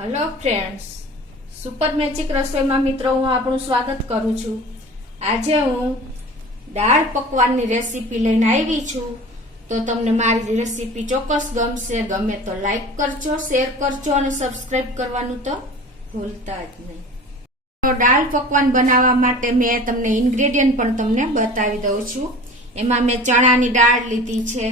Hello friends, super magic રસોઈમાં મિત્રો હું આપણું સ્વાગત કરું છું। આજે હું દાળ પકવાનની રેસીપી લઈને આવી છું। તો તમને મારી રેસીપી ચોક્કસ ગમશે। ગમે તો લાઈક કરજો, શેર કરજો અને સબસ્ક્રાઇબ કરવાનું તો ભૂલતા જ નહીં। તો દાળ પકવાન બનાવવા માટે મેં તમને ઇન્ગ્રેડિયન્ટ પણ તમને બતાવી દઉં છું। એમાં મેં ચણાની દાળ લીધી છે,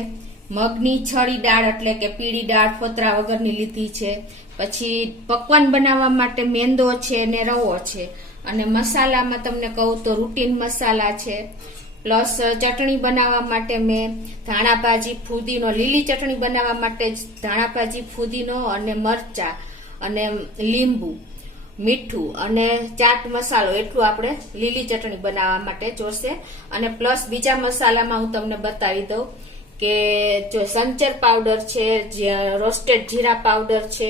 મગની છડી દાળ એટલે કે પીળી દાળ ફોતરા વગરની લીધી છે, પછી પકવાન બનાવવા માટે મેંદો છે ને રવો છે, અને મસાલામાં તમને કહું તો રૂટીન મસાલા છે, પ્લસ ચટણી બનાવવા માટે મેં ધાણાભાજી ફુદીનો, લીલી ચટણી બનાવવા માટે ધાણાભાજી ફુદીનો અને મરચા અને લીંબુ, મીઠું અને ચાટ મસાલો, એટલું આપણે લીલી ચટણી બનાવવા માટે જોશે। અને પ્લસ બીજા મસાલામાં હું તમને બતાવી દઉં કે જો સંચર પાવડર છે, રોસ્ટેડ જીરા પાવડર છે,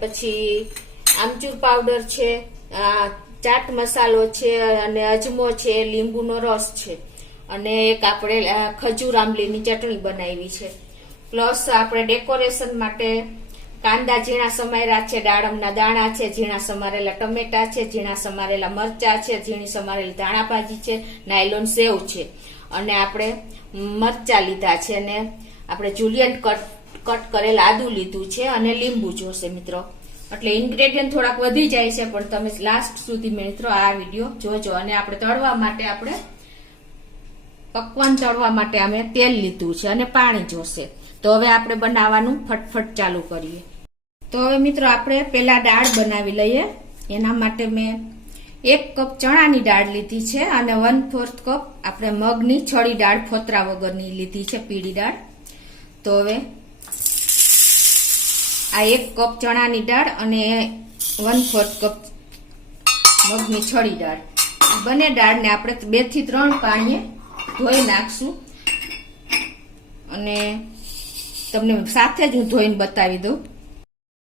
પછી આમચૂર પાવડર છે, ચાટ મસાલો છે અને અજમો છે, લીંબુનો રસ છે અને એક આપણે ખજૂર આંબલીની ચટણી બનાવી છે। પ્લસ આપણે ડેકોરેશન માટે કાંદા ઝીણા સમારેલા છે, દાડમના દાણા છે, ઝીણા સમારેલા ટમેટા છે, ઝીણા સમારેલા મરચા છે, ઝીણી સમારેલી ધાણાભાજી છે, નાયલોન સેવ છે અને આપણે મરચા લીધા છે અને આપણે જુલિયન કટ કરેલ આદુ લીધું છે અને લીંબુ જોશે મિત્રો। એટલે ઇન્ગ્રેડિયન્ટ થોડાક વધી જાય છે, પણ તમે લાસ્ટ સુધી મિત્રો આ વિડીયો જોજો। અને આપણે તળવા માટે આપણે પકવાન તળવા માટે અમે તેલ લીધું છે અને પાણી જોશે। તો હવે આપણે બનાવવાનું ફટફટ ચાલુ કરીએ। તો હવે મિત્રો આપણે પેલા દાળ બનાવી લઈએ। એના માટે મેં 1 કપ ચણાની દાળ લીધી છે અને 1/4 કપ આપણે મગની છડી દાળ ફોતરા વગરની લીધી છે, પીળી દાળ। તો હવે આ 1 કપ ચણાની દાળ અને 1/4 કપ મગની છડી દાળ, બંને દાળને આપણે 2 થી 3 પાણીએ ધોઈ નાખશું અને તમને સાથે જ હું ધોઈને બતાવી દઉં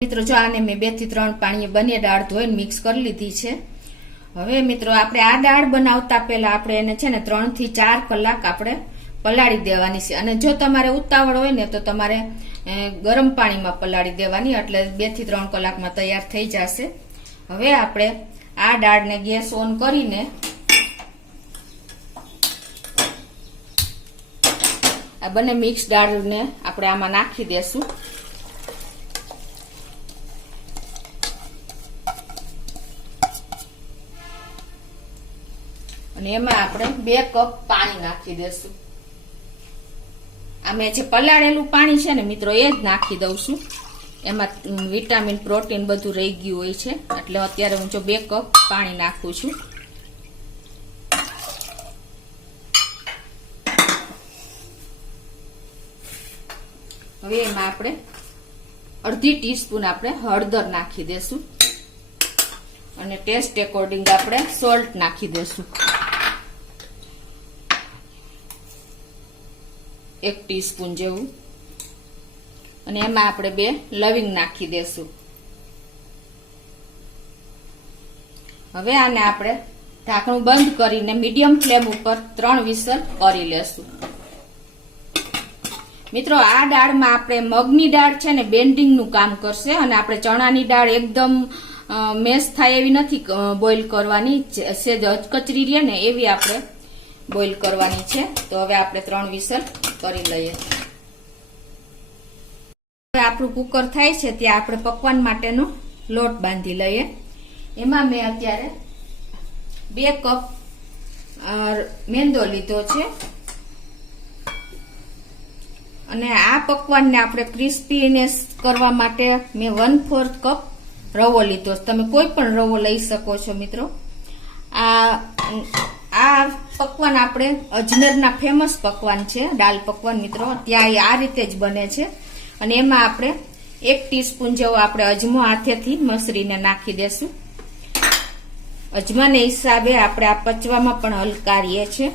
મિત્રો। જો આને મેં 2 થી 3 પાણીએ બંને દાળ ધોઈને મિક્સ કરી લીધી છે। હવે મિત્રો આપણે આ દાળ બનાવતા પહેલા આપણે એને છે ને 3 થી 4 કલાક આપણે પલાળી દેવાની છે। અને જો તમારે ઉતાવળ હોય ને તો તમારે ગરમ પાણીમાં પલાળી દેવાની, એટલે 2 થી 3 કલાકમાં તૈયાર થઈ જશે। હવે આપણે આ દાળને ગેસ ઓન કરીને આ બંને મિક્સ દાળને આપણે આમાં નાખી દેશું અને એમાં આપણે 2 કપ પાણી નાખી દેશું। આ મેં જે પલાળેલું પાણી છે ને મિત્રો એ જ નાખી દઉં છું। એમાં વિટામિન પ્રોટીન બધું રહી ગયું હોય છે, એટલે અત્યારે હું જો 2 કપ પાણી નાખું છું। હવે એમાં આપણે અડધી ટીસ્પૂન આપણે હળદર નાખી દેશું અને ટેસ્ટ એકોર્ડિંગ આપણે સોલ્ટ નાખી દેશું 1 ટીસ્પૂન જેવું, અને એમાં આપણે 2 લવિંગ નાખી દેશું। હવે આને આપણે ઢાંકણું બંધ કરીને મીડિયમ ફ્લેમ ઉપર 3 વિસલ કરી લેશું મિત્રો। આ દાળમાં આપણે મગની દાળ છે ને બેન્ડિંગનું કામ કરશે, અને આપણે ચણાની દાળ એકદમ મેશ થાય એવી નથી બોઇલ કરવાની, સેજ કચરી રહે ને એવી આપણે બોઇલ કરવાની છે। તો હવે આપણે 3 વિસલ કરી લઈએ। હવે આપણું કુકર થાય છે ત્યાં આપણે પકવાન માટેનો લોટ બાંધી લઈએ। એમાં મેં અત્યારે 2 કપ મેંદો લીધો છે અને આ પકવાનને આપણે ક્રિસ્પીનેસ કરવા માટે મેં 1/4 કપ રવો લીધો। તમે કોઈ પણ રવો લઈ શકો છો મિત્રો। આ પકવાન આપણે અજમેરના ફેમસ પકવાન છે, દાલ પકવાન મિત્રો, ત્યાં આ રીતે જ બને છે। અને એમાં આપણે 1 ટીસ્પૂન જેવો આપણે અજમો હાથેથી મસરીને નાખી દેશું। અજમાને હિસાબે આપણે આ પચવામાં પણ હલકા રહીએ છે।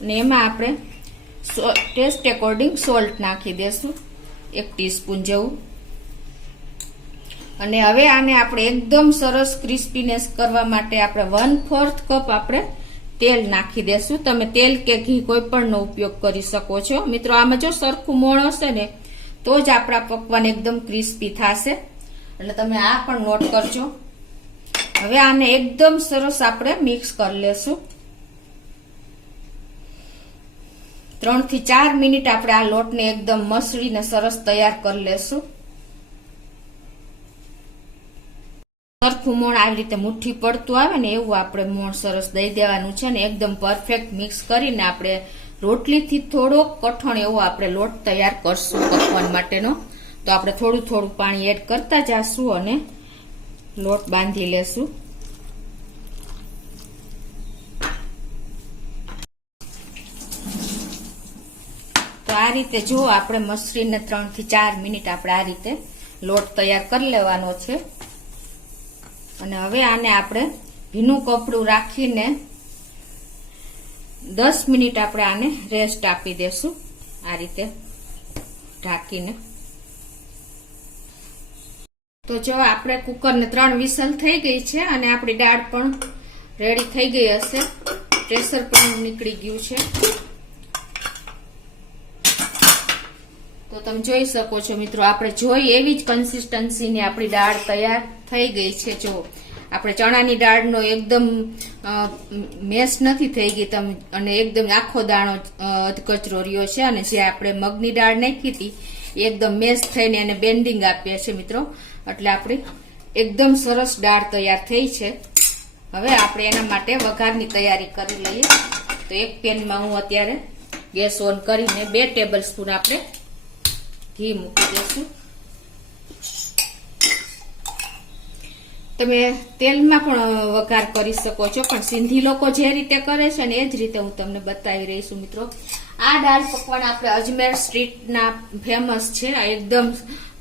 અને એમાં આપણે ટેસ્ટ એકોર્ડિંગ સોલ્ટ નાખી દેશું 1 ટીસ્પૂન જેવું। અને હવે આને આપણે એકદમ સરસ ક્રિસ્પીનેસ કરવા માટે આપણે 1/4 કપ આપણે તેલ નાખી દેશું। તમે તેલ કે ઘી કોઈ પણ નો ઉપયોગ કરી શકો છો મિત્રો। આમાં જો સરખું મોણ હશે ને તો જ આપણા પકવાન એકદમ ક્રિસ્પી થશે. એટલે તમે આ પણ નોટ કરજો. હવે આને એકદમ સરસ આપણે મિક્સ કરી લેશું. 3 થી 4 મિનિટ આપણે આ લોટને એકદમ મસળીને સરસ તૈયાર કરી લેશું. સરખું મોણ આવી રીતે મુઠ્ઠી પડતું આવે ને એવું આપણે મોણ સરસ દઈ દેવાનું છે ને એકદમ પરફેક્ટ મિક્સ કરીને આપણે રોટલીથી થોડો કઠણ એવો આપણે લોટ તૈયાર કરશું પકવાન માટેનો. તો આપણે થોડું થોડું પાણી એડ કરતા જશું અને લોટ બાંધી લેશું. તો આ રીતે જો આપણે મસળીને 3 થી 4 મિનિટ આપણે આ રીતે લોટ તૈયાર કરી લેવાનો છે. અને હવે આને આપણે ભીનું કપડું રાખીને 10 મિનિટ આપણે આને રેસ્ટ આપી દેશું આ રીતે ઢાંકીને. તો જો આપણે કુકરને 3 વિસલ થઈ ગઈ છે અને આપણી દાળ પણ રેડી થઈ ગઈ હશે. પ્રેશર પણ નીકળી ગયું છે. તો તમે જોઈ શકો છો મિત્રો, આપણે જોઈ એવી જ કન્સિસ્ટન્સીની આપણી દાળ તૈયાર થઈ ગઈ છે. જો આપણે ચણાની દાળનો એકદમ મેશ નથી થઈ ગઈ અને એકદમ આખો દાણો અધકચરો રહ્યો છે. અને જે આપણે મગની દાળ નાખી હતી એકદમ મેશ થઈને એને બેન્ડિંગ આપીએ છે મિત્રો. એટલે આપણી એકદમ સરસ દાળ તૈયાર થઈ છે. હવે આપણે એના માટે વઘારની તૈયારી કરી લઈએ. તો એક પેનમાં હું અત્યારે ગેસ ઓન કરીને 2 ટેબલ સ્પૂન આપણે ઘી મૂકી દઈશું. તમે તેલમાં પણ વઘાર કરી શકો છો, પણ સિંધી લોકો જે રીતે કરે છે ને એ જ રીતે હું તમને બતાવી રહી છું મિત્રો. આ દાળ પકવાન આપણે અજમેર સ્ટ્રીટના ફેમસ છે. એકદમ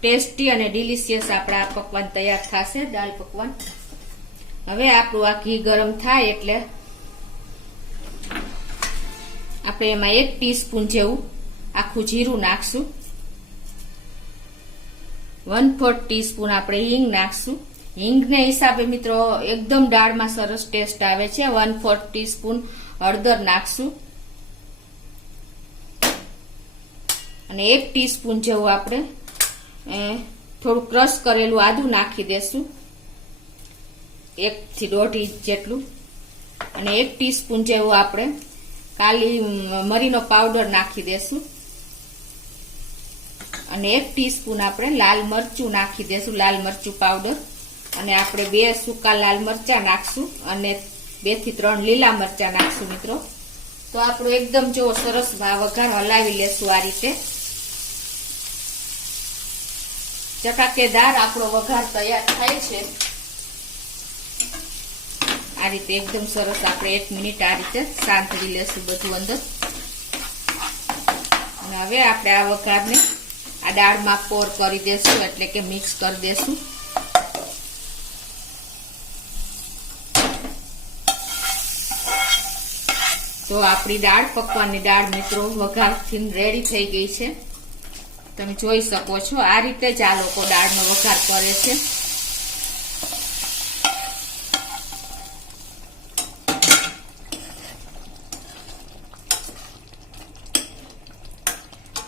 ટેસ્ટી અને ડિલિશિયસ આપણા આ પકવાન તૈયાર થશે, દાળ પકવાન. હવે આપણું આ ઘી ગરમ થાય એટલે આપણે એમાં 1 ટીસ્પૂન જેવું આખું જીરું નાખશું. 1/4 ટીસ્પૂન આપણે હિંગ નાખશું. હિંગને હિસાબે મિત્રો એકદમ દાળમાં સરસ ટેસ્ટ આવે છે. 1/4 ટીસ્પૂન હળદર નાખશું અને 1 ટીસ્પૂન જેવું આપણે થોડું ક્રશ કરેલું આદું નાખી દેશું, 1 થી 1.5 ઇંચ જેટલું. અને 1 ટીસ્પૂન જેવું આપણે કાલી મરીનો પાવડર નાખી દેશું અને 1 ટીસ્પૂન આપણે લાલ મરચું નાખી દેશું, લાલ મરચું પાવડર. અને આપણે 2 સૂકા લાલ મરચા નાખશું અને 2 થી 3 લીલા મરચા નાખશું મિત્રો. તો આપણું એકદમ જો સરસ વઘાર હલાવી લેશું આ રીતે. ચટાકેદાર આપણો વઘાર તૈયાર થાય છે. આ રીતે એકદમ સરસ આપણે 1 મિનિટ આ રીતે સાંતળી લેશું બધું અંદર. અને હવે આપણે આ વઘારને આ દાળમાં પોર કરી દેશું, એટલે કે મિક્સ કરી દેશું. તો આપણી દાળ પકવાનની દાળ મિત્રો વઘારથી રેડી થઈ ગઈ છે. તમે જોઈ શકો છો આ રીતે જ આ લોકો દાળનો વઘાર કરે છે.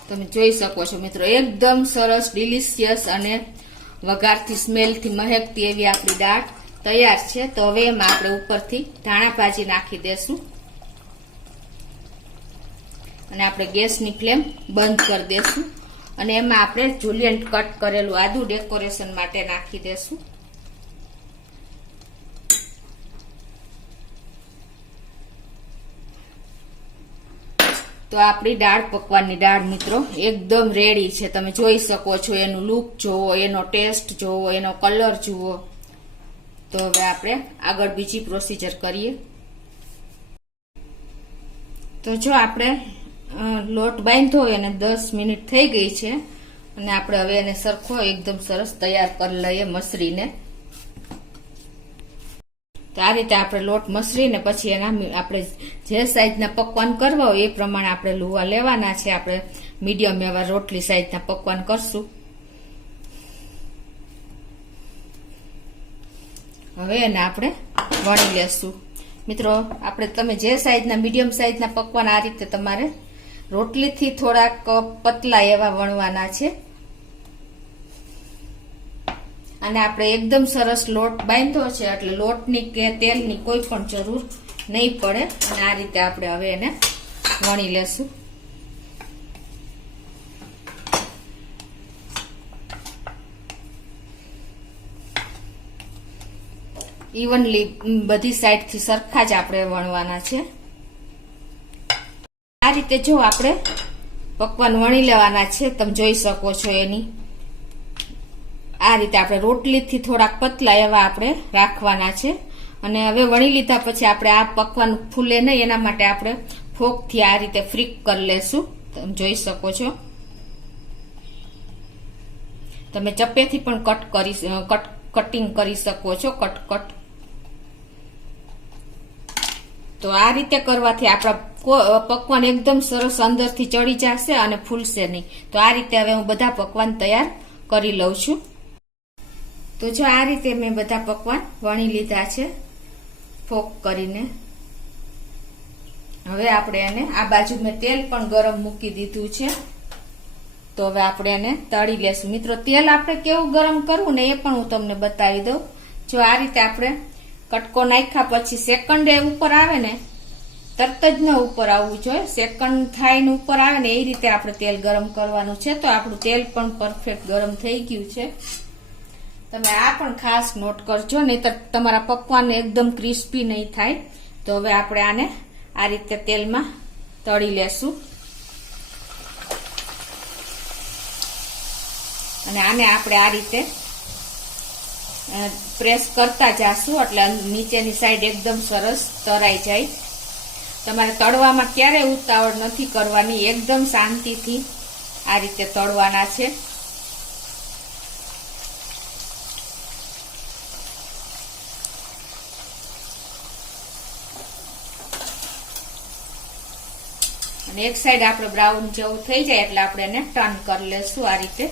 તમે જોઈ શકો છો મિત્રો એકદમ સરસ ડિલિશિયસ અને વઘારથી સ્મેલથી મહેકતી એવી આપણી દાળ તૈયાર છે. તો હવે એમાં આપણે ઉપરથી ધાણા ભાજી નાખી દેશું અને આપણે ગેસની ફ્લેમ બંધ કરી દેશું. અને એમાં આપણે જુલિયન કટ કરેલું આદુ ડેકોરેશન માટે નાખી દેશું. તો આપણી દાળ પકવાનની દાળ મિત્રો એકદમ રેડી છે. તમે જોઈ શકો છો એનું લુક જોવો, એનો ટેસ્ટ જોવો, એનો કલર જુઓ. તો હવે આપણે આગળ બીજી પ્રોસીજર કરીએ. તો જો આપણે લોટ બાંધ્યો એને 10 મિનિટ થઈ ગઈ છે અને આપણે હવે એને સરખો એકદમ સરસ તૈયાર કરી લઈએ મસળીને. તો આ રીતે આપણે લોટ મસળીને પછી એના આપણે જે સાઈઝના પકવાન કરવા હોય એ પ્રમાણે આપણે લુવા લેવાના છે. આપણે મીડિયમ એવા રોટલી સાઈઝના પકવાન કરશું. હવે એને આપણે વણી લેશું મિત્રો. આપણે તમે જે સાઈઝના મીડિયમ સાઈઝના પકવાન આ રીતે તમારે રોટલીથી થોડાક પતલા એવા વણવાના છે. અને આપણે એકદમ સરસ લોટ બાંધ્યો છે એટલે લોટની કે તેલની કોઈ પણ જરૂર નહીં પડે. અને આ રીતે આપણે હવે એને વણી લેશું. ઇવનલી બધી સાઈડથી સરખા જ આપણે વણવાના છે. આ રીતે જો આપણે પકવાન વણી લેવાના છે. તમે જોઈ શકો છો એની આ રીતે આપણે રોટલીથી થોડાક પતલા એવા આપણે રાખવાના છે. અને હવે વણી લીધા પછી આપણે આ પકવાન ફૂલે નહીં એના માટે આપણે ફોકથી આ રીતે ફ્રીક કરી લેશું. તમે જોઈ શકો છો. તમે ચપ્પેથી પણ કટિંગ કરી શકો છો. કટ તો આ રીતે કરવાથી આપણા પકવાન એકદમ સરસ અંદરથી ચડી જશે અને ફૂલશે નહીં. તો આ રીતે હવે હું બધા પકવાન તૈયાર કરી લઉં છું. તો જો આ રીતે મેં બધા પકવાન વણી લીધા છે ફોક કરીને. હવે આપણે એને આ બાજુ મેં તેલ પણ ગરમ મૂકી દીધું છે. તો હવે આપણે એને તળી લેશું. મિત્રો તેલ આપણે કેવું ગરમ કરવું ને એ પણ હું તમને બતાવી દઉં. જો આ રીતે આપણે કટકો નાખ્યા પછી સેકન્ડ ઉપર આવે ને તરત જ ન ઉપર આવવું જોઈએ. સેકન્ડ થાય ને ઉપર આવે ને એ રીતે આપણે તેલ ગરમ કરવાનું છે. તો આપણું તેલ પણ પરફેક્ટ ગરમ થઈ ગયું છે. તમે આ પણ ખાસ નોટ કરજો, નહીતર તમારા પકવાન એકદમ ક્રિસ્પી નહીં થાય. તો હવે આપણે આને આ રીતે તેલમાં તળી લેશું. અને આને આપણે આ રીતે પ્રેસ કરતા જાશું એટલે નીચેની સાઈડ એકદમ સરસ તરાઈ જાય. તમારે તળવામાં ક્યારેય ઉતાવળ નથી કરવાની. એકદમ શાંતિથી આ રીતે તળવાના છે. અને એક સાઈડ આપણે બ્રાઉન જેવું થઈ જાય એટલે આપણે એને ટર્ન કરી લેશું આ રીતે.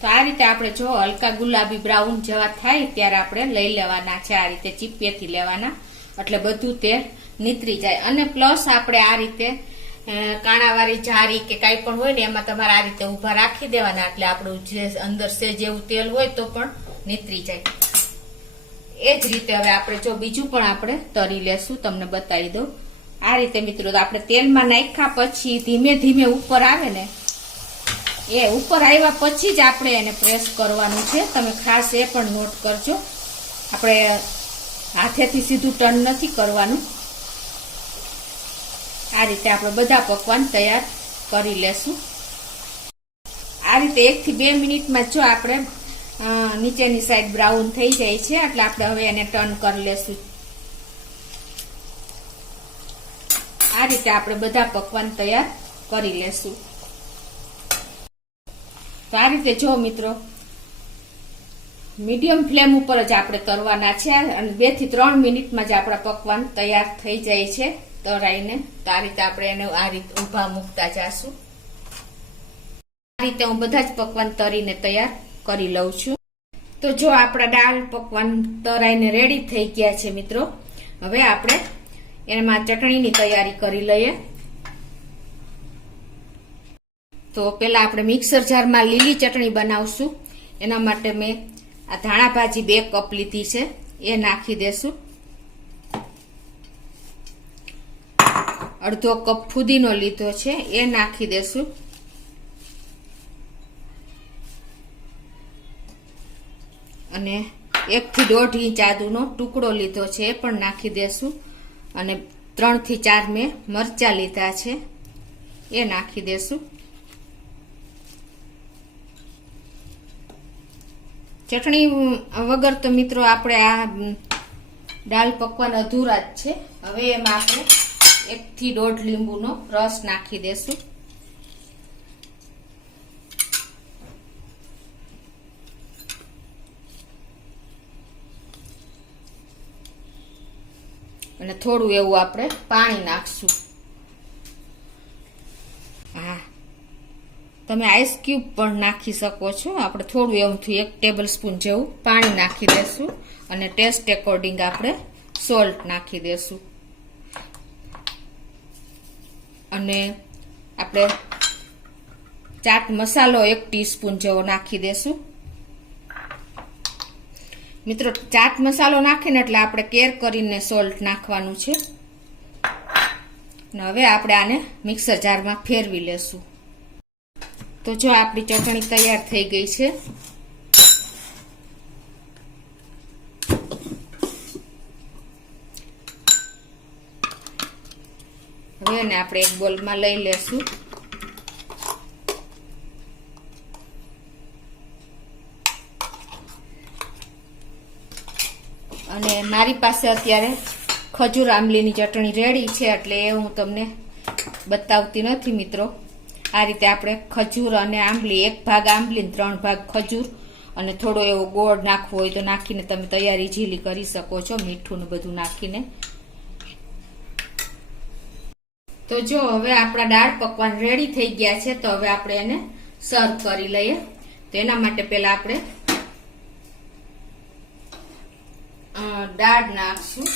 તો આ રીતે આપણે જો હલકા ગુલાબી બ્રાઉન જેવા થાય ત્યારે આપણે લઈ લેવાના છે. આ રીતે ચીપિયાથી લેવાના એટલે બધું તેલ નીતરી જાય. અને પ્લસ આપણે આ રીતે કાણાવાળી જારી કે કાંઈ પણ હોય ને એમાં તમારે આ રીતે ઊભા રાખી દેવાના એટલે આપણું જે અંદર છે જેવું તેલ હોય તો પણ નીતરી જાય. એ જ રીતે હવે આપણે જો બીજું પણ આપણે તળી લેશું. તમને બતાવી દઉં આ રીતે મિત્રો. આપણે તેલમાં નાખ્યા પછી ધીમે ધીમે ઉપર આવે ને એ ઉપર આવ્યા પછી જ આપણે એને પ્રેસ કરવાનું છે. તમે ખાસ એ પણ નોટ કરજો. આપણે હાથેથી સીધું ટર્ન નથી કરવાનું. આ રીતે આપણે બધા પકવાન તૈયાર કરી લેશું. આ રીતે 1 થી 2 મિનિટમાં જો આપણે નીચેની સાઈડ બ્રાઉન થઈ જાય છે એટલે આપણે હવે એને ટર્ન કરી લેશું. આ રીતે આપણે બધા પકવાન તૈયાર કરી લેશું. તો આ રીતે જો મિત્રો મીડિયમ ફ્લેમ ઉપર જ આપણે તળવાના છે. અને 2 થી 3 મિનિટમાં જ આપણા પકવાન તૈયાર થઈ જાય છે તળાઈને. તો આ રીતે આપણે એને આ રીતે ઊભા મૂકતા જાશું. આ રીતે હું બધા જ પકવાન તળીને તૈયાર કરી લઉં છું. તો જો આપણા દાળ પકવાન તળાઈને રેડી થઈ ગયા છે મિત્રો. હવે આપણે એમાં ચટણીની તૈયારી કરી લઈએ. તો પેલા આપણે મિક્સર જારમાં લીલી ચટણી બનાવશું. એના માટે મેં આ ધાણા ભાજી 2 કપ લીધી છે એ નાખી દેશું. અડધો કપ ફુદીનો લીધો છે એ નાખી દેશું. અને 1 થી 1.5 ઇંચ આદુનો ટુકડો લીધો છે એ પણ નાખી દેશું. અને 3 થી 4 મેં મરચા લીધા છે એ નાખી દેશું. ચટણી વગર તો મિત્રો આપણે આ દાળ પકવાન અધૂરા જ છે. હવે એમાં આપણે 1 થી 1.5 લીંબુનો રસ નાખી દેશું. અને થોડું એવું આપણે પાણી નાખશું. હા, તમે આઈસ ક્યુબ પણ નાખી શકો છો. આપણે થોડું એવું 1 ટેબલ સ્પૂન જેવું પાણી નાખી દેશું. અને ટેસ્ટ એકોર્ડિંગ આપણે સોલ્ટ નાખી દેશું. અને આપણે ચાટ મસાલો 1 ટીસ્પૂન જેવો નાખી દેશું. મિત્રો ચાટ મસાલો નાખીને એટલે આપણે કેર કરીને સોલ્ટ નાખવાનું છે. અને હવે આપણે આને મિક્સર જારમાં ફેરવી લેશું. તો જો આપણી ચટણી તૈયાર થઈ ગઈ છે. હવે એને આપણે એક બોલમાં લઈ લેશું. અને મારી પાસે અત્યારે ખજૂર આંબલીની ચટણી રેડી છે એટલે એ હું તમને બતાવતી નથી મિત્રો. આ રીતે આપણે ખજૂર અને આંબલી 1 ભાગ આંબલી 3 ભાગ ખજૂર અને થોડો એવો ગોળ નાખવો હોય તો નાખીને તમે તૈયારી ઝીલી કરી શકો છો, મીઠું ને બધું નાખીને. તો જો હવે આપણા દાળ પકવાન રેડી થઈ ગયા છે. તો હવે આપણે એને સર્વ કરી લઈએ. તો એના માટે પહેલા આપણે દાળ નાખશું.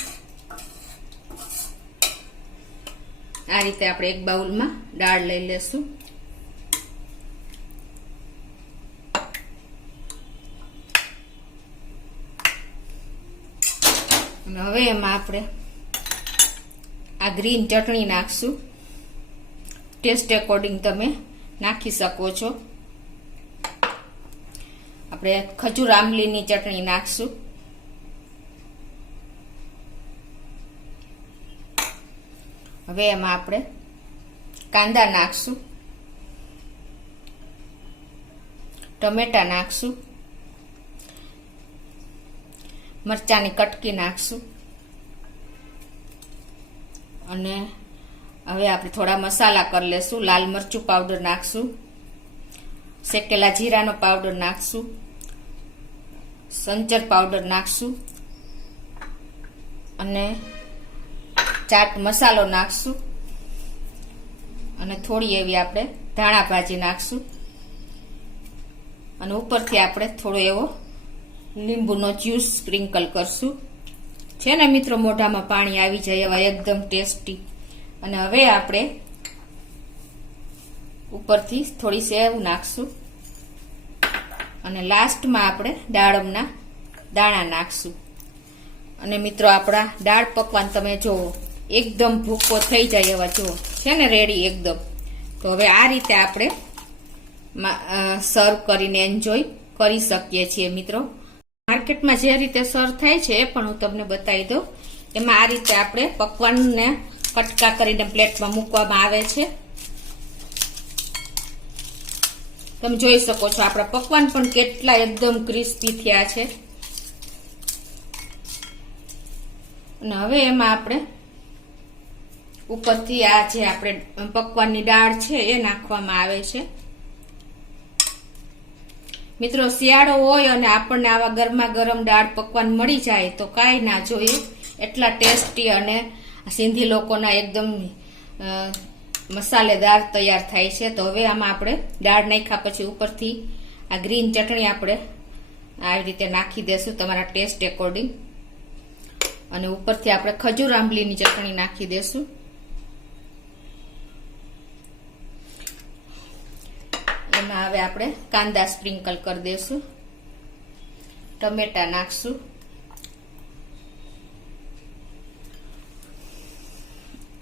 આ રીતે આપણે એક બાઉલમાં દાળ લઈ લેશું. અને હવે એમાં આપણે આ ગ્રીન ચટણી નાખશું. ટેસ્ટ એકોર્ડિંગ તમે નાખી શકો છો. આપણે ખજૂર આંબલીની ચટણી નાખશું. હવે એમાં આપણે કાંદા નાખશું, ટમેટા નાખશું, મરચાની કટકી નાખશું. અને હવે આપણે થોડા મસાલા કરી લેશું. લાલ મરચું પાવડર નાખશું, શેકેલા જીરાનો પાવડર નાખશું, સંચર પાવડર નાખશું અને ચાટ મસાલો નાખશું અને થોડી એવી આપણે ધાણા ભાજી નાખશું. અને ઉપરથી આપણે થોડો એવો લીંબુનો જ્યુસ સ્પ્રિંકલ કરશું. છે ને મિત્રો, મોઢામાં પાણી આવી જાય એવા એકદમ ટેસ્ટી. અને હવે આપણે ઉપરથી થોડી સેવ નાખશું અને લાસ્ટમાં આપણે દાડમના દાણા નાખશું. અને મિત્રો આપણા દાળ પકવાન તમે જુઓ એકદમ ભૂકો થઈ જાય એવા જુઓ છે ને, રેડી એકદમ. તો હવે આ રીતે આપણે સર્વ કરીને એન્જોય કરી શકીએ છીએ મિત્રો. માર્કેટમાં જે રીતે સર્વ થાય છે એ પણ હું તમને બતાવી દઉં. એમાં આ રીતે આપણે પકવાનને કટકા કરીને પ્લેટમાં મૂકવામાં આવે છે. તમે જોઈ શકો છો આપણા પકવાન પણ કેટલા એકદમ ક્રિસ્પી થયા છે. અને હવે એમાં આપણે ઉપરથી આ જે આપણે પકવાનની દાળ છે એ નાખવામાં આવે છે. મિત્રો શિયાળો હોય અને આપણને આવા ગરમા ગરમ દાળ પકવાન મળી જાય તો કાંઈ ના જોઈએ, એટલા ટેસ્ટી અને સિંધી લોકોના એકદમ મસાલેદાર તૈયાર થાય છે. તો હવે આમાં આપણે દાળ નાખ્યા પછી ઉપરથી આ ગ્રીન ચટણી આપણે આવી રીતે નાખી દેશું તમારા ટેસ્ટ એકોર્ડિંગ. અને ઉપરથી આપણે ખજૂર આંબલીની ચટણી નાખી દેશું. એમાં હવે આપણે કાંદા સ્પ્રિંકલ કરી દેશું, ટમેટા નાખશું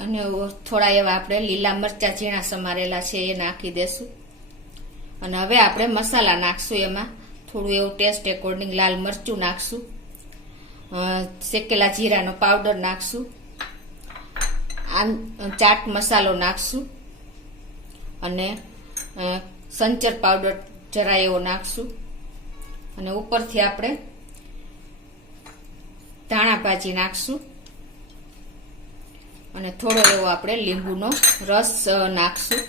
અને થોડા એવા આપણે લીલા મરચા ઝીણા સમારેલા છે એ નાખી દેશું. અને હવે આપણે મસાલા નાખશું. એમાં થોડું એવું ટેસ્ટ એકોર્ડિંગ લાલ મરચું નાખશું, શેકેલા જીરાનો પાવડર નાખશું, ચાટ મસાલો નાખશું અને સંચર પાવડર જરા એવો નાખશું. અને ઉપરથી આપણે ધાણા ભાજી નાખશું અને થોડો એવો આપણે લીંબુનો રસ નાખશું.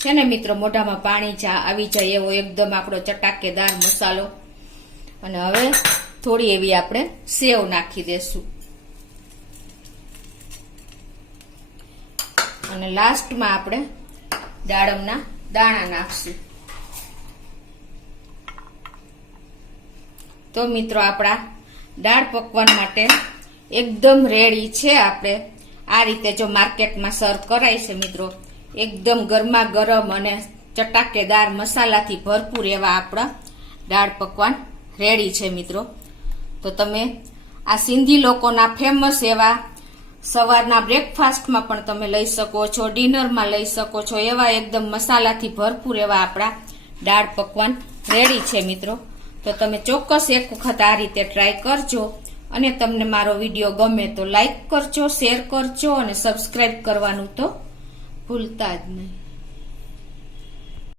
છે ને મિત્રો, મોઢામાં પાણી આવી જાય એવો એકદમ આપણો ચટાકેદાર મસાલો. અને હવે થોડી એવી આપણે સેવ નાખી દેશું. અને લાસ્ટમાં આપણે દાડમના દાણા નાખશું. તો મિત્રો આપણા દાળ પકવાન માટે એકદમ રેડી છે. આપણે આ રીતે જો માર્કેટમાં સર્વ કરાય છે મિત્રો એકદમ ગરમા ગરમ અને ચટાકેદાર મસાલાથી ભરપૂર એવા આપણા દાળ પકવાન રેડી છે મિત્રો. તો તમે આ સિંધી લોકોના ફેમસ એવા સવારના બ્રેકફાસ્ટમાં પણ તમે લઈ શકો છો, ડિનરમાં લઈ શકો છો. એવા એકદમ મસાલાથી ભરપૂર એવા આપણા દાળ પકવાન રેડી છે મિત્રો. તો તમે ચોક્કસ એક વખત આ રીતે ટ્રાય કરજો અને તમને મારો વિડીયો ગમે તો લાઈક કરજો, શેર કરજો અને સબસ્ક્રાઈબ કરવાનું તો ભૂલતા જ નહીં.